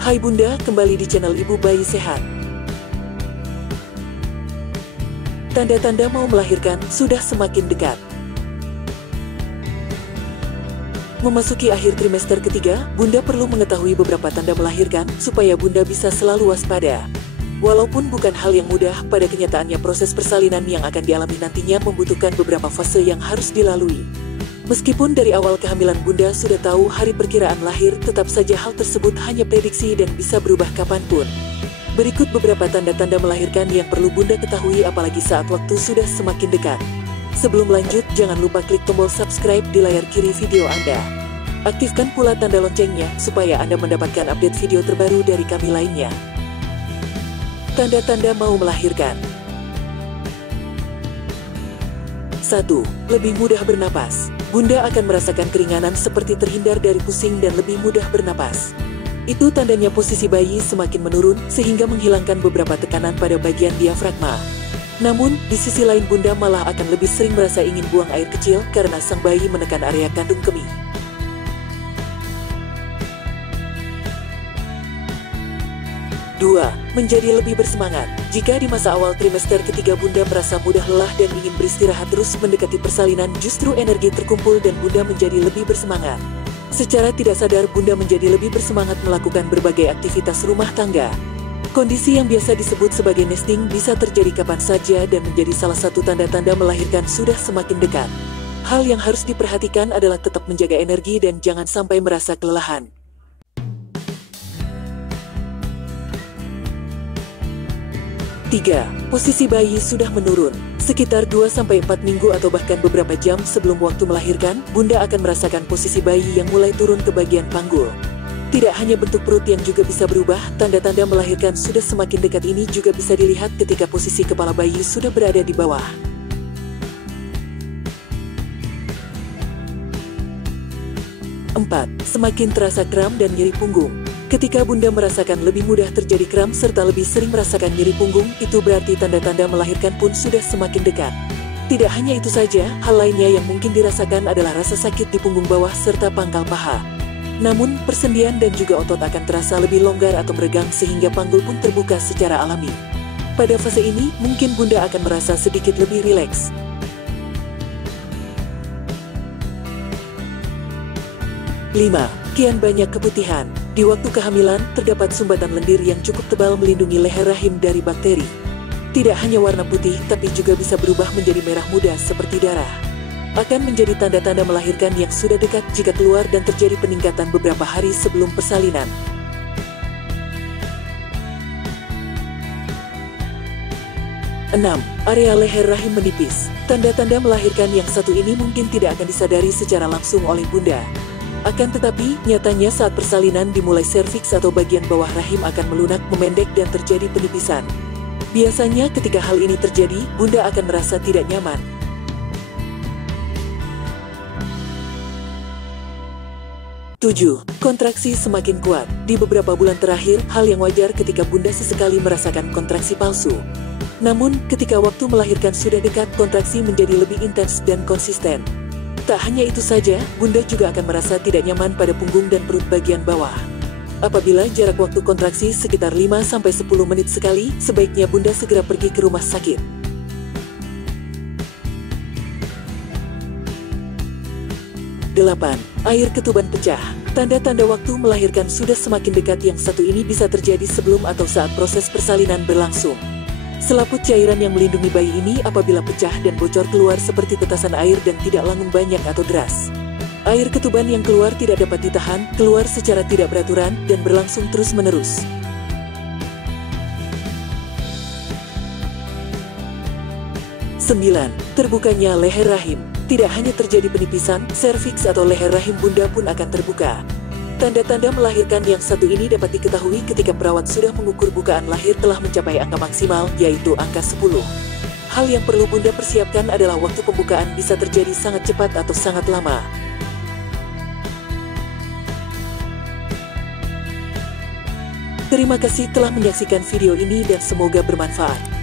Hai Bunda, kembali di channel Ibu Bayi Sehat. Tanda-tanda mau melahirkan sudah semakin dekat. Memasuki akhir trimester ketiga, Bunda perlu mengetahui beberapa tanda melahirkan supaya Bunda bisa selalu waspada. Walaupun bukan hal yang mudah, pada kenyataannya proses persalinan yang akan dialami nantinya membutuhkan beberapa fase yang harus dilalui. Meskipun dari awal kehamilan Bunda sudah tahu hari perkiraan lahir, tetap saja hal tersebut hanya prediksi dan bisa berubah kapanpun. Berikut beberapa tanda-tanda melahirkan yang perlu Bunda ketahui apalagi saat waktu sudah semakin dekat. Sebelum lanjut, jangan lupa klik tombol subscribe di layar kiri video Anda. Aktifkan pula tanda loncengnya supaya Anda mendapatkan update video terbaru dari kami lainnya. Tanda-tanda mau melahirkan. 1. Lebih mudah bernapas. Bunda akan merasakan keringanan seperti terhindar dari pusing dan lebih mudah bernapas. Itu tandanya posisi bayi semakin menurun sehingga menghilangkan beberapa tekanan pada bagian diafragma. Namun, di sisi lain Bunda malah akan lebih sering merasa ingin buang air kecil karena sang bayi menekan area kandung kemih. 2. Menjadi lebih bersemangat. Jika di masa awal trimester ketiga Bunda merasa mudah lelah dan ingin beristirahat terus mendekati persalinan, justru energi terkumpul dan Bunda menjadi lebih bersemangat. Secara tidak sadar Bunda menjadi lebih bersemangat melakukan berbagai aktivitas rumah tangga. Kondisi yang biasa disebut sebagai nesting bisa terjadi kapan saja dan menjadi salah satu tanda-tanda melahirkan sudah semakin dekat. Hal yang harus diperhatikan adalah tetap menjaga energi dan jangan sampai merasa kelelahan. 3. Posisi bayi sudah menurun. Sekitar 2-4 minggu atau bahkan beberapa jam sebelum waktu melahirkan, Bunda akan merasakan posisi bayi yang mulai turun ke bagian panggul. Tidak hanya bentuk perut yang juga bisa berubah, tanda-tanda melahirkan sudah semakin dekat ini juga bisa dilihat ketika posisi kepala bayi sudah berada di bawah. 4. Semakin terasa kram dan nyeri punggung. Ketika Bunda merasakan lebih mudah terjadi kram serta lebih sering merasakan nyeri punggung, itu berarti tanda-tanda melahirkan pun sudah semakin dekat. Tidak hanya itu saja, hal lainnya yang mungkin dirasakan adalah rasa sakit di punggung bawah serta pangkal paha. Namun, persendian dan juga otot akan terasa lebih longgar atau meregang sehingga panggul pun terbuka secara alami. Pada fase ini, mungkin Bunda akan merasa sedikit lebih rileks. 5. Kian banyak keputihan. Di waktu kehamilan, terdapat sumbatan lendir yang cukup tebal melindungi leher rahim dari bakteri. Tidak hanya warna putih, tapi juga bisa berubah menjadi merah muda seperti darah. Akan menjadi tanda-tanda melahirkan yang sudah dekat jika keluar dan terjadi peningkatan beberapa hari sebelum persalinan. 6. Area leher rahim menipis. Tanda-tanda melahirkan yang satu ini mungkin tidak akan disadari secara langsung oleh Bunda. Akan tetapi, nyatanya saat persalinan dimulai serviks atau bagian bawah rahim akan melunak, memendek dan terjadi penipisan. Biasanya ketika hal ini terjadi, Bunda akan merasa tidak nyaman. 7. Kontraksi semakin kuat. Di beberapa bulan terakhir, hal yang wajar ketika Bunda sesekali merasakan kontraksi palsu. Namun, ketika waktu melahirkan sudah dekat, kontraksi menjadi lebih intens dan konsisten. Tak hanya itu saja, Bunda juga akan merasa tidak nyaman pada punggung dan perut bagian bawah. Apabila jarak waktu kontraksi sekitar 5-10 menit sekali, sebaiknya Bunda segera pergi ke rumah sakit. 8. Air ketuban pecah. Tanda-tanda waktu melahirkan sudah semakin dekat yang satu ini bisa terjadi sebelum atau saat proses persalinan berlangsung. Selaput cairan yang melindungi bayi ini apabila pecah dan bocor keluar seperti tetasan air dan tidak langung banyak atau deras. Air ketuban yang keluar tidak dapat ditahan, keluar secara tidak beraturan, dan berlangsung terus-menerus. 9. Terbukanya leher rahim. Tidak hanya terjadi penipisan, serviks atau leher rahim Bunda pun akan terbuka. Tanda-tanda melahirkan yang satu ini dapat diketahui ketika perawat sudah mengukur bukaan lahir telah mencapai angka maksimal, yaitu angka 10. Hal yang perlu Bunda persiapkan adalah waktu pembukaan bisa terjadi sangat cepat atau sangat lama. Terima kasih telah menyaksikan video ini dan semoga bermanfaat.